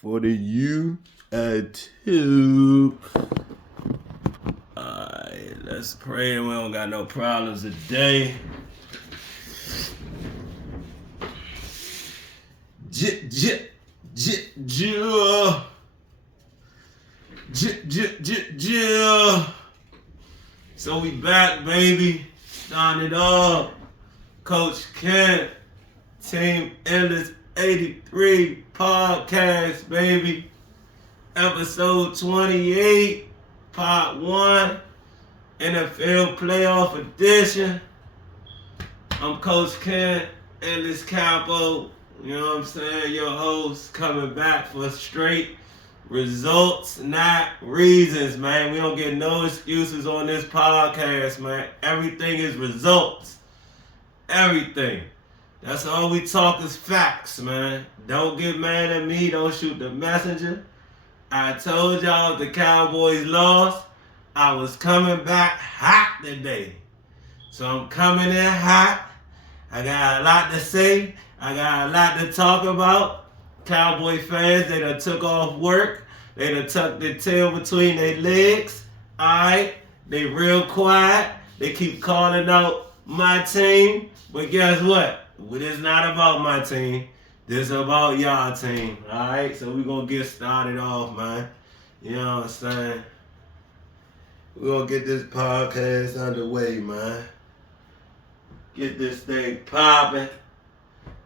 for the YouTube. Alright, let's pray we don't got no problems today. So we back, baby. Starting it off. Coach Ken, Teamendless83podcast, baby. Episode 28, part 1, NFL playoff edition. I'm Coach Ken, Endless Capo. You know what I'm saying? Your host coming back for straight results, not reasons, man. We don't get no excuses on this podcast, man. Everything is results. Everything. That's all we talk is facts, man. Don't get mad at me. Don't shoot the messenger. I told y'all if the Cowboys lost, I was coming back hot today. So I'm coming in hot. I got a lot to say. I got a lot to talk about. Cowboy fans, they done took off work. They done tucked their tail between their legs. Alright? They real quiet. They keep calling out my team. But guess what? Well, it's not about my team. This is about y'all team. Alright? So we gonna get started off, man. You know what I'm saying? We gonna get this podcast underway, man. Get this thing popping.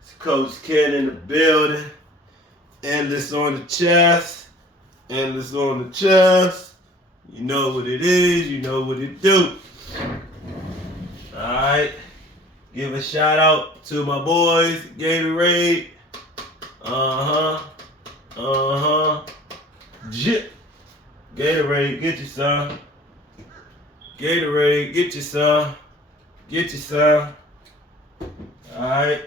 It's Coach Ken in the building. Endless on the chest. Endless on the chest. You know what it is. You know what it do. Alright. Give a shout out to my boys. Gatorade. Gatorade, get you some. Gatorade, get you some. Get you some. Alright.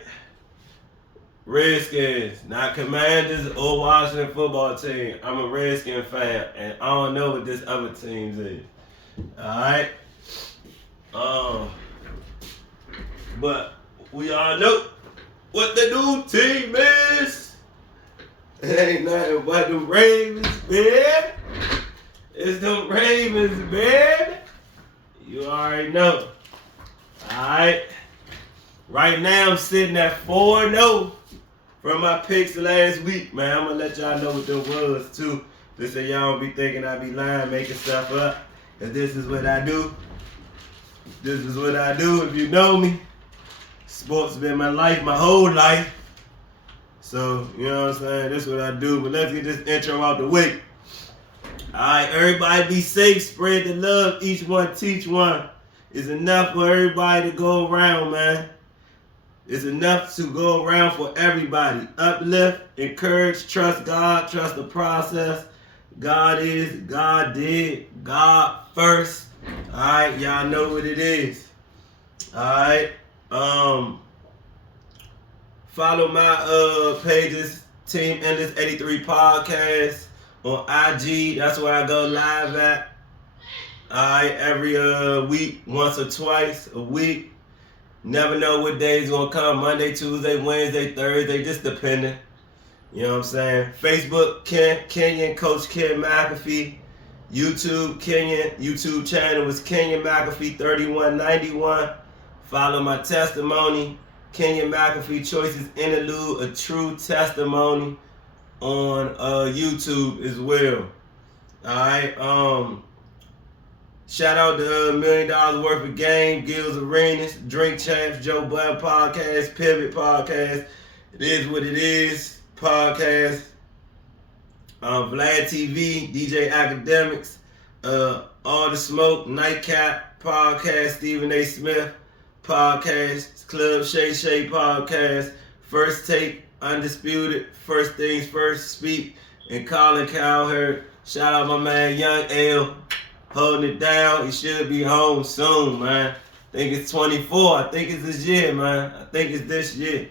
Redskins, not Commanders or Washington football team. I'm a Redskin fan, and I don't know what this other team is. Alright? But we all know what the new team is. It ain't nothing but the Ravens, baby. It's the Ravens, baby. You already know. Alright? Right now, I'm sitting at 4-0 from my picks last week, man. I'm going to let y'all know what them was, too. Just so y'all don't be thinking I be lying, making stuff up. Because this is what I do. This is what I do, if you know me. Sports been my life, my whole life. So, you know what I'm saying? This is what I do. But let's get this intro out the way. Alright, everybody be safe. Spread the love. Each one teach one. It's enough for everybody to go around, man. It's enough to go around for everybody. Uplift, encourage, trust God, trust the process. God is, God did, God first. Alright, y'all know what it is. Alright. Follow my pages, Teamendless83podcast on IG. That's where I go live at. Alright, every week, once or twice a week. Never know what day is gonna come. Monday, Tuesday, Wednesday, Thursday, just depending. You know what I'm saying? Facebook, Kenyon, Coach Kenyon McAfee. YouTube, Kenyon. YouTube channel is Kenyon McAfee 3191. Follow my testimony, Kenyon McAfee Choices Interlude, a true testimony on YouTube as well. Alright, shout out to $1 million worth of game, Gills Arenas, Drink Champs, Joe Budden Podcast, Pivot Podcast, It Is What It Is Podcast, Vlad TV, DJ Academics, All the Smoke, Nightcap Podcast, Stephen A. Smith Podcast, Club Shay Shay Podcast, First Take, Undisputed, First Things First, Speak, and Colin Cowherd. Shout out my man Young L. Holding it down. He should be home soon, man. I think it's 24. I think it's this year, man. I think it's this year.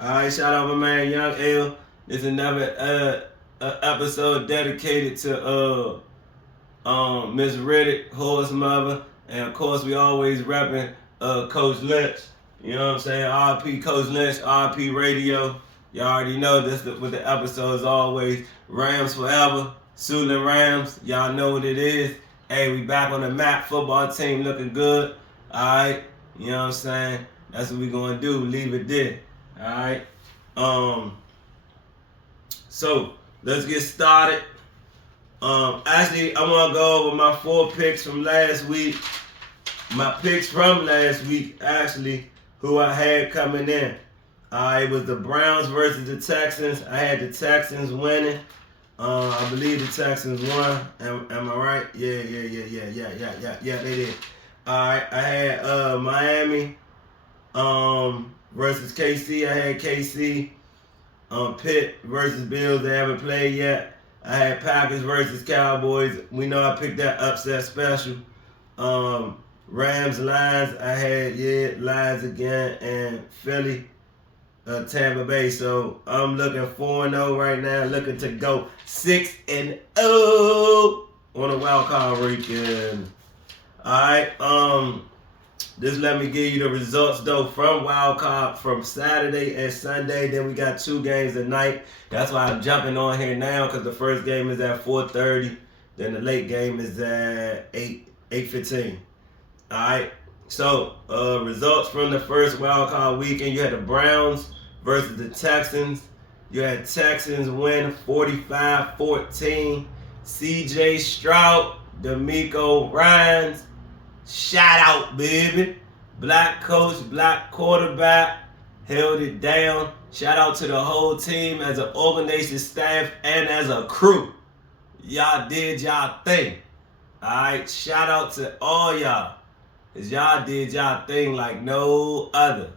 Alright, shout out my man Young L. This is another episode dedicated to Miss Riddick, Horse Mother, and of course we always repping Coach Lynch. You know what I'm saying? RP Coach Lynch, RP Radio. Y'all already know this what the episode is always. Rams forever. Suitland Rams. Y'all know what it is. Hey, we back on the map. Football team looking good. Alright. You know what I'm saying? That's what we gonna do. Leave it there. Alright. So let's get started. Actually, I want to go over my 4 picks from last week. My picks from last week, actually, who I had coming in. It was the Browns versus the Texans. I had the Texans winning. I believe the Texans won. Am I right? Yeah, they did. Alright, I had Miami versus KC. I had KC. Pitt versus Bills. They haven't played yet. I had Packers versus Cowboys. We know I picked that upset special. Rams, Lions. I had, Lions again. And Philly, Tampa Bay. So I'm looking 4-0 right now. Looking to go 6-0 on a wild card weekend. Alright. Just let me give you the results though from wild card from Saturday and Sunday. Then we got 2 games tonight. That's why I'm jumping on here now because the first game is at 4:30. Then the late game is at 8:15. All right. So results from the first wild card weekend. You had the Browns versus the Texans. You had Texans win 45-14. C.J. Stroud, D'Amico Ryans. Shout out, baby. Black coach, black quarterback, held it down. Shout out to the whole team as an organization staff and as a crew. Y'all did y'all thing. Alright, shout out to all y'all. Cause y'all did y'all thing like no other.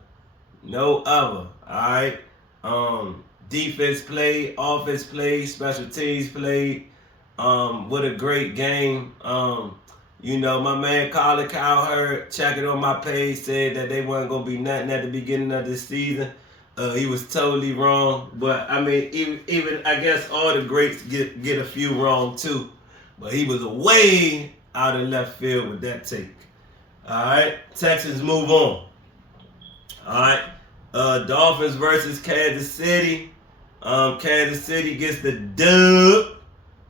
No other. Alright. Defense played, offense played, special teams played. What a great game. You know, my man Colin Cowherd checking on my page said that they weren't going to be nothing at the beginning of this season. He was totally wrong. But, I mean, even I guess all the greats get a few wrong, too. But he was way out of left field with that take. All right, Texans move on. All right, Dolphins versus Kansas City. Kansas City gets the dub,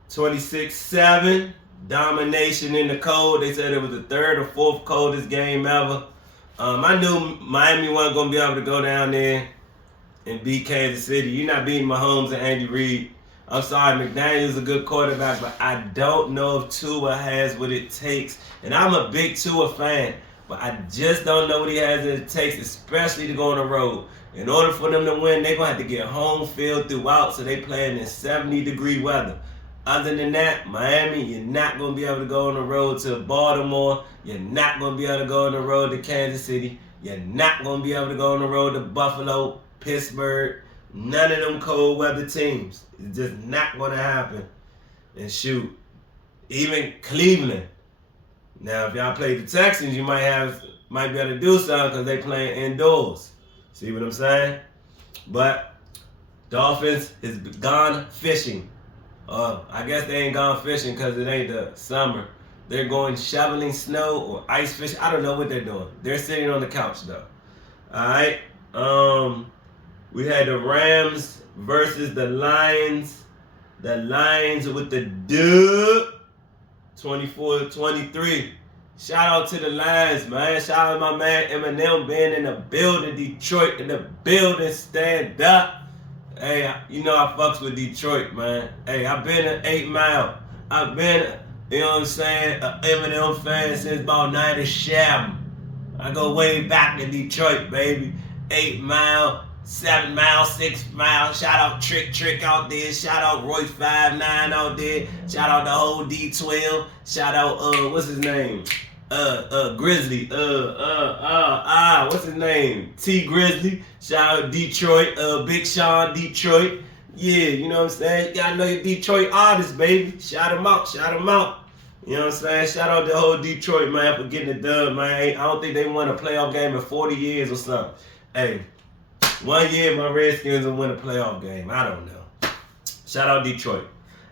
26-7. Domination in the cold. They said it was the 3rd or 4th coldest game ever. I knew Miami wasn't going to be able to go down there and beat Kansas City. You're not beating Mahomes and Andy Reid. I'm sorry, McDaniel's a good quarterback, but I don't know if Tua has what it takes. And I'm a big Tua fan, but I just don't know what he has what it takes, especially to go on the road. In order for them to win, they're going to have to get home field throughout, so they playing in 70-degree weather. Other than that, Miami, you're not going to be able to go on the road to Baltimore. You're not going to be able to go on the road to Kansas City. You're not going to be able to go on the road to Buffalo, Pittsburgh. None of them cold weather teams. It's just not going to happen. And shoot, even Cleveland. Now, if y'all play the Texans, you might be able to do something because they playing indoors. See what I'm saying? But Dolphins is gone fishing. I guess they ain't gone fishing because it ain't the summer. They're going shoveling snow or ice fishing. I don't know what they're doing. They're sitting on the couch though. Alright. We had the Rams versus the Lions. The Lions with the dub, 24-23. Shout out to the Lions, man. Shout out to my man Eminem being in the building. Detroit in the building. Stand up. Hey, you know I fucks with Detroit, man. Hey, I've been an 8 Mile. I've been, you know what I'm saying, an Eminem fan since about 97. I go way back to Detroit, baby. 8 Mile, 7 Mile, 6 Mile. Shout out Trick out there. Shout out Royce 5'9" out there. Shout out the whole D12. Shout out, what's his name? Grizzly. What's his name? T Grizzly. Shout out Detroit. Big Sean, Detroit. Yeah, you know what I'm saying? You gotta know your Detroit artists, baby. Shout them out. You know what I'm saying? Shout out the whole Detroit, man, for getting the dub, man. I don't think they won a playoff game in 40 years or something. Hey, 1 year my Redskins will win a playoff game. I don't know. Shout out Detroit.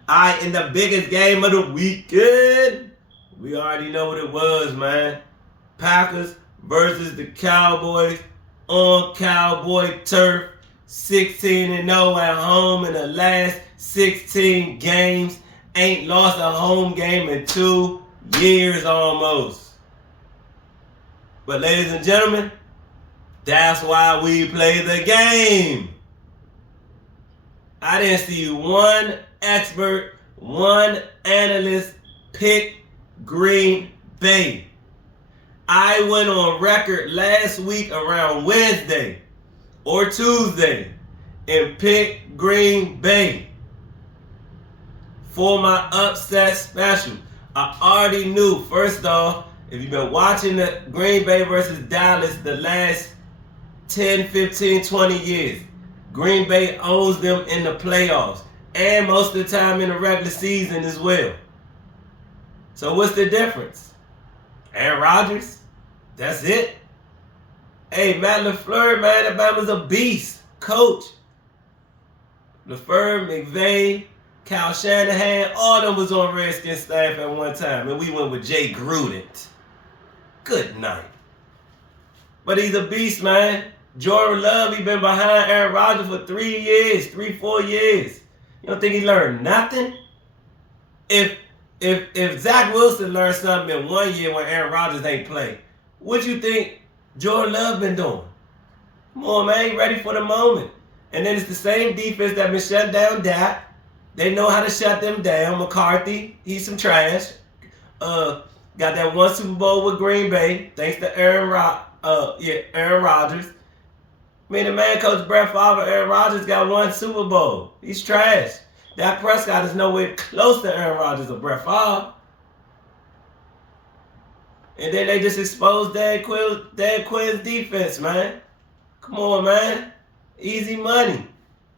All right, in the biggest game of the weekend, we already know what it was, man. Packers versus the Cowboys on Cowboy turf. 16-0 at home in the last 16 games. Ain't lost a home game in 2 years almost. But ladies and gentlemen, that's why we play the game. I didn't see one expert, one analyst pick Green Bay. I went on record last week around Wednesday or Tuesday and picked Green Bay for my upset special. I already knew, first off, if you've been watching the Green Bay versus Dallas the last 10, 15, 20 years, Green Bay owns them in the playoffs and most of the time in the regular season as well. So what's the difference? Aaron Rodgers? That's it? Hey, Matt LaFleur, man, that was a beast. Coach. LaFleur, McVay, Kyle Shanahan, all of them was on Redskins staff at one time. And we went with Jay Gruden. Good night. But he's a beast, man. Jordan Love, he been behind Aaron Rodgers for 4 years. You don't think he learned nothing? If Zach Wilson learned something in 1 year when Aaron Rodgers ain't play, what you think Jordan Love been doing? Come on, man, he ready for the moment. And then it's the same defense that been shut down Dak. They know how to shut them down. McCarthy, he's some trash. Got that one Super Bowl with Green Bay, thanks to Aaron Rodgers. I mean, the man coach Brett Favre, Aaron Rodgers got one Super Bowl. He's trash. Dak Prescott is nowhere close to Aaron Rodgers or Brett Favre. And then they just exposed Dan Quinn's defense, man. Come on, man. Easy money.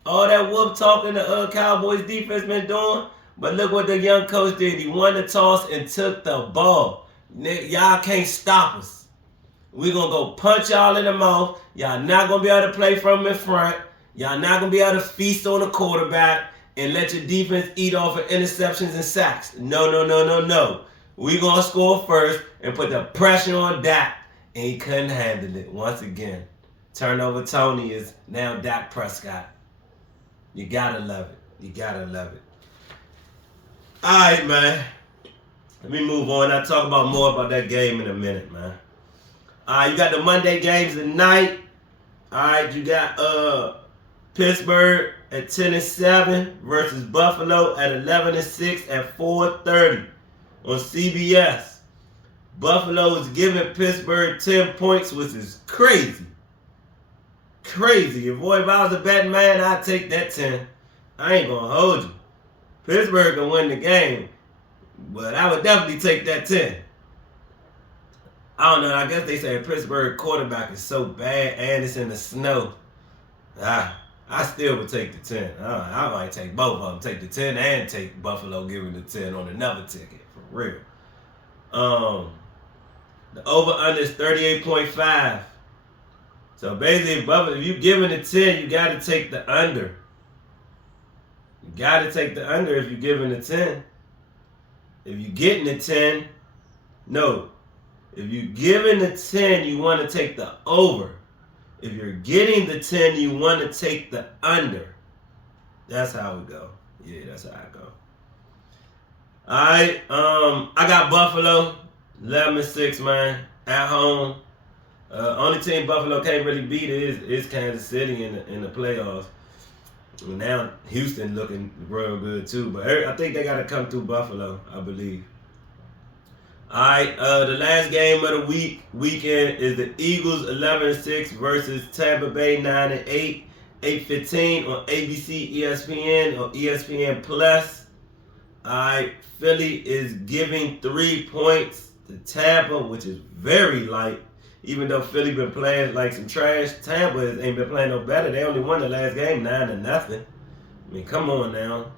All that whoop talking the Cowboys defense been doing. But look what the young coach did. He won the toss and took the ball. Y'all can't stop us. We're going to go punch y'all in the mouth. Y'all not going to be able to play from in front. Y'all not going to be able to feast on the quarterback and let your defense eat off of interceptions and sacks. No. We're going to score first and put the pressure on Dak. And he couldn't handle it once again. Turnover Tony is now Dak Prescott. You got to love it. All right, man. Let me move on. I'll talk about more about that game in a minute, man. You got the Monday games tonight. All right, you got Pittsburgh at 10-7 versus Buffalo at 11-6 at 4:30 on CBS. Buffalo is giving Pittsburgh 10 points, which is crazy. Crazy. If I was a betting man, I'd take that 10. I ain't gonna hold you. Pittsburgh can win the game, but I would definitely take that 10. I don't know. I guess they say Pittsburgh quarterback is so bad and it's in the snow. I still would take the 10. I might take both of them. Take the 10 and take Buffalo giving the 10 on another ticket. For real. The over-under is 38.5. So basically, Buffalo, if you're giving the 10, you got to take the under. You got to take the under if you're giving the 10. If you're getting the 10, no. If you're giving the 10, you want to take the over. If you're getting the 10, you want to take the under. That's how it go. Yeah, that's how it go. All right, I got Buffalo, 11-6, man, at home. Only team Buffalo can't really beat is Kansas City in the playoffs. And now Houston looking real good too, but I think they got to come through Buffalo, I believe. All right, the last game of the weekend is the Eagles 11-6 versus Tampa Bay 9-8, 8:15 on ABC, ESPN, or ESPN Plus. All right, Philly is giving 3 points to Tampa, which is very light. Even though Philly been playing like some trash, Tampa ain't been playing no better. They only won the last game 9-0. I mean, come on now.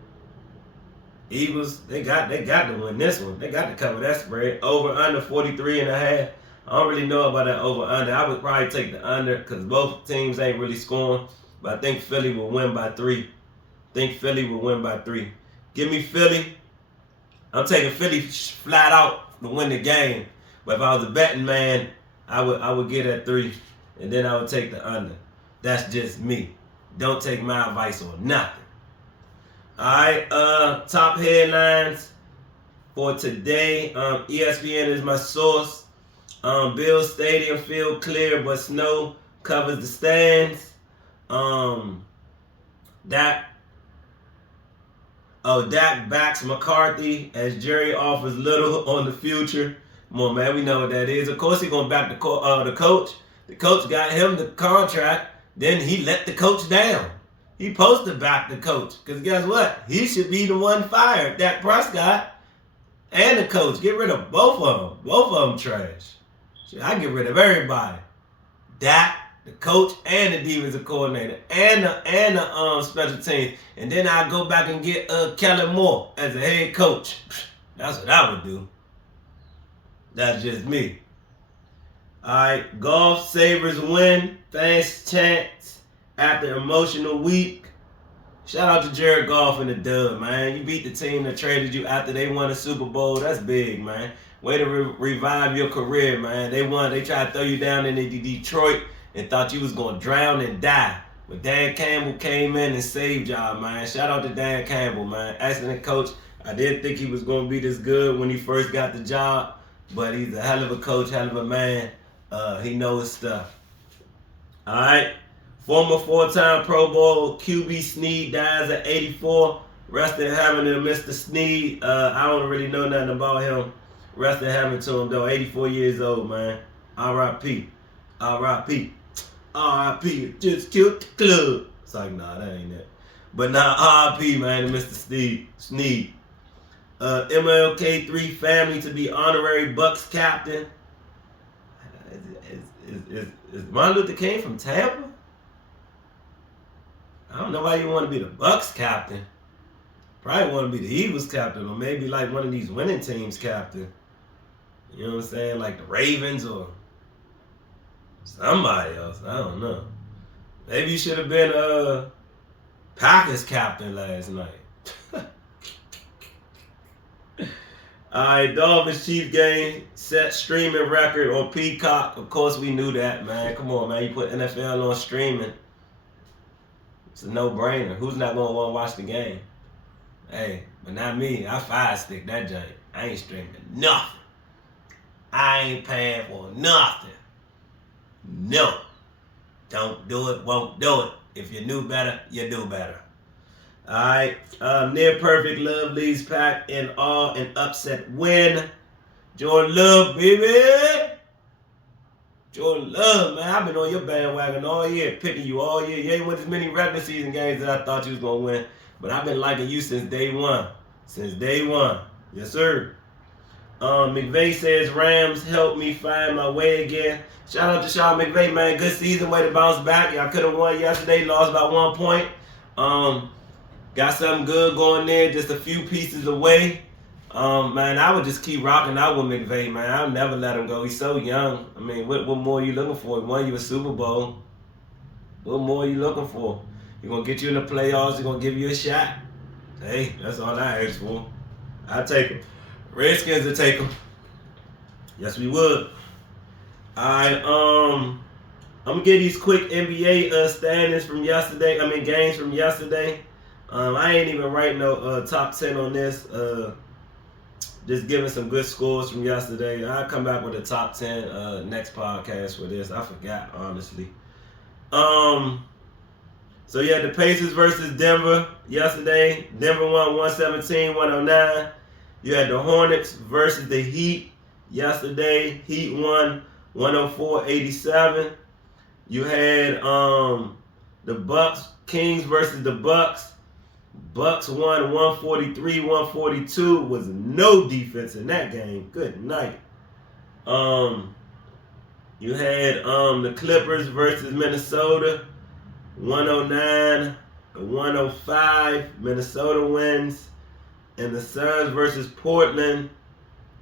Eagles, they got to win this one. They got to cover that spread. Over under 43.5. I don't really know about that over under. I would probably take the under because both teams ain't really scoring. But I think Philly will win by 3. Give me Philly. I'm taking Philly flat out to win the game. But if I was a betting man, I would get at 3, and then I would take the under. That's just me. Don't take my advice on nothing. Alright, top headlines for today. ESPN is my source. Bills Stadium field clear, but snow covers the stands. Dak backs McCarthy as Jerry offers little on the future. Come on, man, we know what that is. Of course, he's gonna back the coach. The coach got him the contract. Then he let the coach down. He supposed to back the coach, because guess what? He should be the one fired. Dak Prescott and the coach. Get rid of both of them. Both of them trash. Shit, I get rid of everybody. Dak, the coach, and the defensive coordinator, and the special teams. And then I go back and get Kellen Moore as a head coach. That's what I would do. That's just me. Alright, golf Sabres win. Fans chants after emotional week. Shout out to Jared Goff and the dub, man. You beat the team that traded you after they won the Super Bowl. That's big, man. Way to revive your career, man. They won. They tried to throw you down in Detroit and thought you was going to drown and die. But Dan Campbell came in and saved y'all, man. Shout out to Dan Campbell, man. Excellent coach. I didn't think he was going to be this good when he first got the job, but he's a hell of a coach, hell of a man. He knows stuff. All right. Former four-time Pro Bowl QB Snead dies at 84. Rest in heaven to Mr. Snead. I don't really know nothing about him. Rest in heaven to him, though. 84 years old, man. R.I.P. R.I.P. R.I.P. Just killed the club. It's like, nah, that ain't it. But nah, R.I.P., man, to Mr. Snead. MLK3 family to be honorary Bucks captain. Is Martin Luther King from Tampa? I don't know why you want to be the Bucks captain. Probably want to be the Eagles captain, or maybe like one of these winning teams captain. You know what I'm saying? Like the Ravens or somebody else. I don't know. Maybe you should have been Packers captain last night. Alright, Dolphins Chiefs game set streaming record on Peacock. Of course we knew that, man. Come on, man. You put NFL on streaming. It's a no-brainer. Who's not going to want to watch the game? Hey, but not me. I fire-stick that joint. I ain't streaming nothing. I ain't paying for nothing. No. Don't do it, won't do it. If you knew better, you do better. Alright, near perfect Love leads Pack in all an upset win. Jordan Love, baby. Jordan Love, man. I've been on your bandwagon all year, picking you all year. You ain't won as many regular season games that I thought you was going to win. But I've been liking you since day one. Since day one. Yes, sir. McVay says, Rams helped me find my way again. Shout out to Sean McVay, man. Good season, way to bounce back. Y'all could have won yesterday, lost by 1 point. Got something good going there, just a few pieces away. Man, I would just keep rocking out with McVay, man. I'll never let him go. He's so young. I mean, what more are you looking for? He won you a Super Bowl. What more are you looking for? He's going to get you in the playoffs. He's going to give you a shot. Hey, that's all I ask for. I'll take him. Redskins will take him. Yes, we would. All right, I'm going to give these quick NBA standings from yesterday. Games from yesterday. I ain't even write no top 10 on this. Just giving some good scores from yesterday. I'll come back with a top 10 next podcast for this. I forgot, honestly. So you had the Pacers versus Denver yesterday. Denver won 117-109. You had the Hornets versus the Heat yesterday. Heat won 104-87. You had the Bucks, Kings versus the Bucks. Bucks won 143-142. Was no defense in that game. Good night. You had the Clippers versus Minnesota. 109-105. Minnesota wins. And the Suns versus Portland.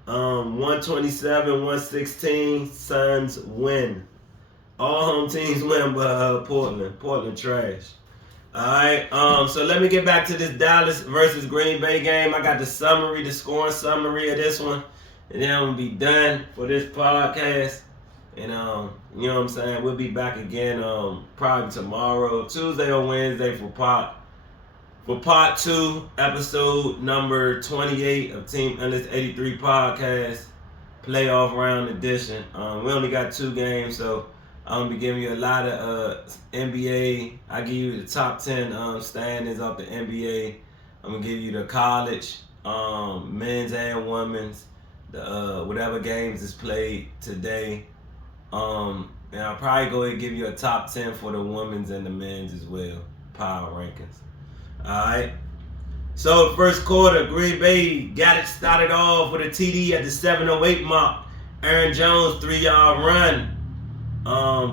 127-116. Suns win. All home teams win, but Portland. Portland trash. Alright, so let me get back to this Dallas versus Green Bay game. I got the scoring summary of this one. And then I'm going to be done for this podcast. And you know what I'm saying? We'll be back again probably tomorrow, Tuesday or Wednesday for part 2, episode number 28 of Teamendless83 podcast, playoff round edition. We only got 2 games, so I'm gonna be giving you a lot of NBA. I give you the top 10 standings of the NBA. I'm gonna give you the college, men's and women's, the whatever games is played today. And I'll probably go ahead and give you a top 10 for the women's and the men's as well, power rankings. Alright. So first quarter, Green Bay got it started off with a TD at the 7:08 mark. Aaron Jones 3-yard run.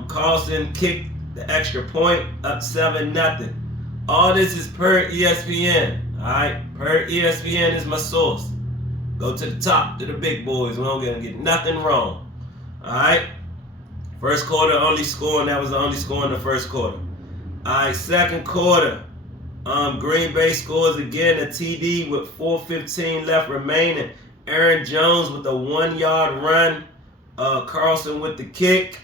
Carlson kicked the extra point, up 7-0. All this is per ESPN. Alright, per ESPN is my source. Go to the top, to the big boys. We don't get nothing wrong. Alright. First quarter, only scoring. That was the only score in the first quarter. Alright, second quarter. Green Bay scores again, a TD with 4:15 left remaining. Aaron Jones with a 1-yard run. Carlson with the kick.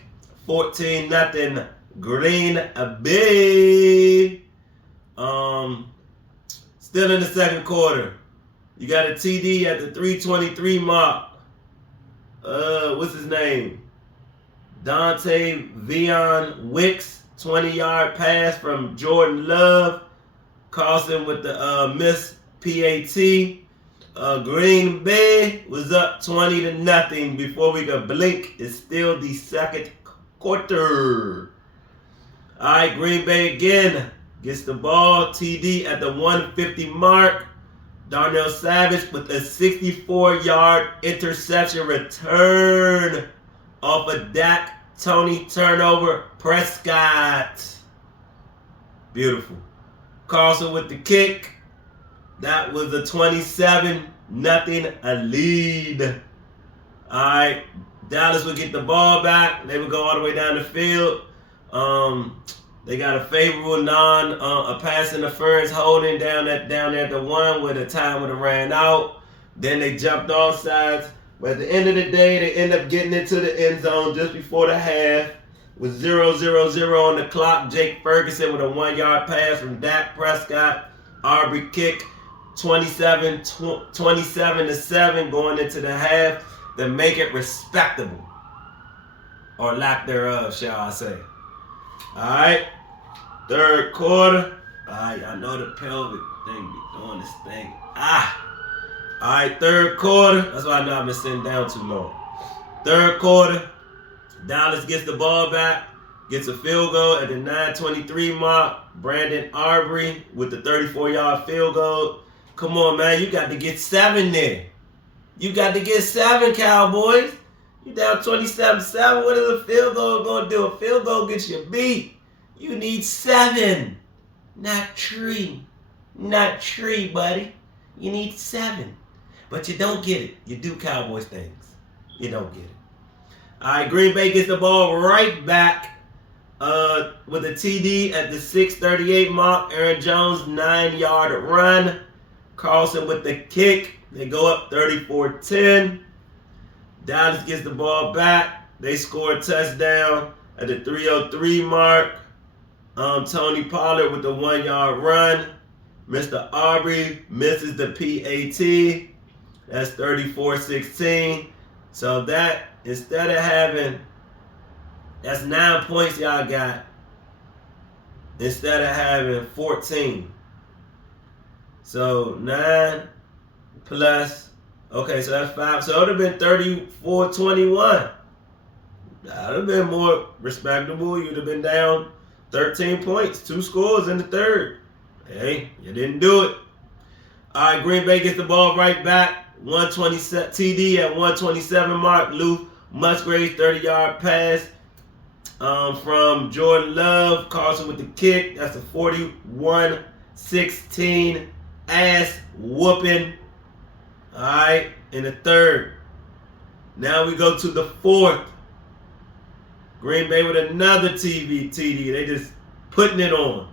14-0 Green Bay. Still in the second quarter. You got a TD at the 3:23 mark. What's his name? Dante Vion Wicks, 20-yard pass from Jordan Love. Carlson with the missed PAT. Green Bay was up 20-0 before we could blink. It's still the second quarter. All right, Green Bay again gets the ball. TD at the 150 mark. Darnell Savage with a 64-yard interception return off a Dak Tony turnover. Prescott. Beautiful. Carlson with the kick. That was a 27-0 lead. All right. Dallas would get the ball back. They would go all the way down the field. They got a favorable a pass interference holding down at the 1 where the time would have ran out. Then they jumped off sides. But at the end of the day, they end up getting into the end zone just before the half with 0-0-0 on the clock. Jake Ferguson with a 1-yard pass from Dak Prescott. Aubrey kick 27-7 going into the half to make it respectable. Or lack thereof, shall I say. Alright. Third quarter. Alright, I know the pelvic thing be doing this thing. Alright, third quarter. That's why I know I've been sitting down too long. Third quarter. Dallas gets the ball back. Gets a field goal at the 9:23 mark. Brandon Aubrey with the 34-yard field goal. Come on, man. You got to get 7 there. You got to get 7, Cowboys. You down 27-7. What is a field goal going to do? A field goal gets you beat. You need 7. Not 3. Not 3, buddy. You need 7. But you don't get it. You do Cowboys things. You don't get it. All right, Green Bay gets the ball right back with a TD at the 6:38 mark. Aaron Jones, 9-yard run. Carlson with the kick. They go up 34-10. Dallas gets the ball back. They score a touchdown at the 3:03 mark. Tony Pollard with the 1-yard run. Mr. Aubrey misses the PAT. That's 34-16. So that, instead of having, that's 9 points y'all got, instead of having 14. So 9 plus, okay, so that's 5. So it would have been 34-21. That would have been more respectable. You'd have been down 13 points, 2 scores in the third. Hey, you didn't do it. All right, Green Bay gets the ball right back. 127 TD at 127 mark. Lou Musgrave's 30-yard pass from Jordan Love. Carlson with the kick. That's a 41-16 ass whooping. All right, in the third. Now we go to the fourth. Green Bay with another TD. They just putting it on.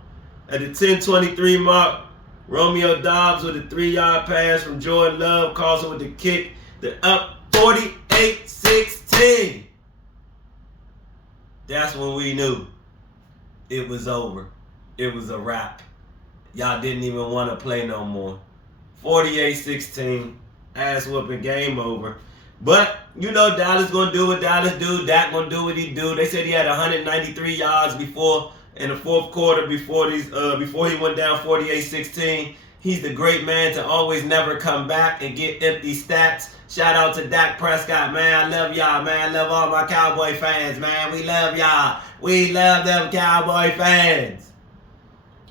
At the 10:23 mark, Romeo Dobbs with a 3-yard pass from Jordan Love. Carlson with the kick. They're up 48-16. that's when we knew it was over. It was a wrap. Y'all didn't even want to play no more. 48-16, ass whooping, game over. But, you know, Dallas going to do what Dallas do. Dak going to do what he do. They said he had 193 yards before in the fourth quarter before he went down 48-16. He's the great man to always never come back and get empty stats. Shout out to Dak Prescott, man. I love y'all, man. I love all my Cowboy fans, man. We love y'all. We love them Cowboy fans.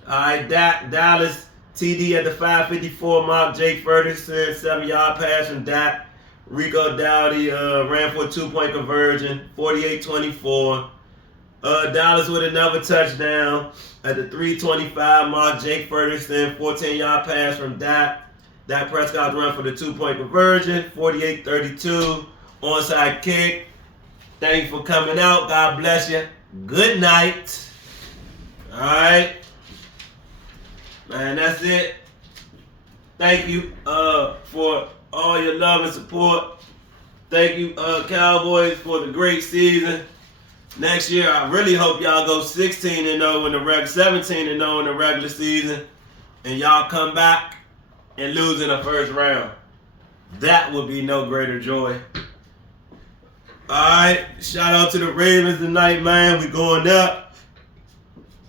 All right, Dallas, TD at the 5:54 mark. Jake Ferguson, 7-yard pass from Dak. Rico Dowdy ran for a 2-point conversion, 48-24. Dallas with another touchdown at the 3:25 mark. Jake Ferguson, 14-yard pass from Dak. Dak Prescott run for the 2-point conversion, 48-32. Onside kick. Thanks for coming out. God bless you. Good night. All right. Man, that's it. Thank you for all your love and support. Thank you, Cowboys, for the great season. Next year, I really hope y'all go 16-0 in the 17-0 in the regular season, and y'all come back and lose in the first round. That would be no greater joy. All right, shout out to the Ravens tonight, man. We going up.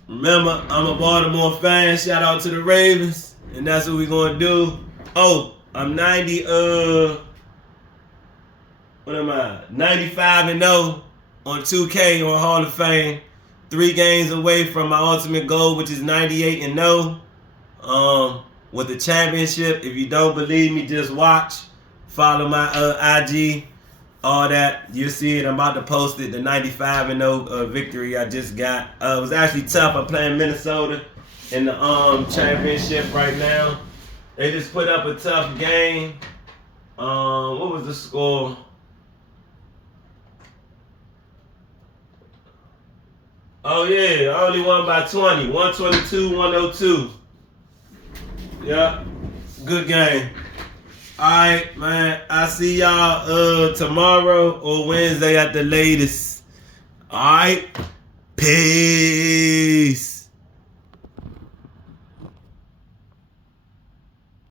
Remember, I'm a Baltimore fan. Shout out to the Ravens, and that's what we gonna do. Oh, I'm 95-0 on 2K on Hall of Fame. 3 games away from my ultimate goal, which is 98-0. With the championship. If you don't believe me, just watch. Follow my IG. All that. You'll see it. I'm about to post it. The 95-0 victory I just got. It was actually tough. I'm playing Minnesota in the championship right now. They just put up a tough game. What was the score? Oh yeah, I only won by 20. 122-102. Yeah, good game. All right, man. I see y'all tomorrow or Wednesday at the latest. All right, peace.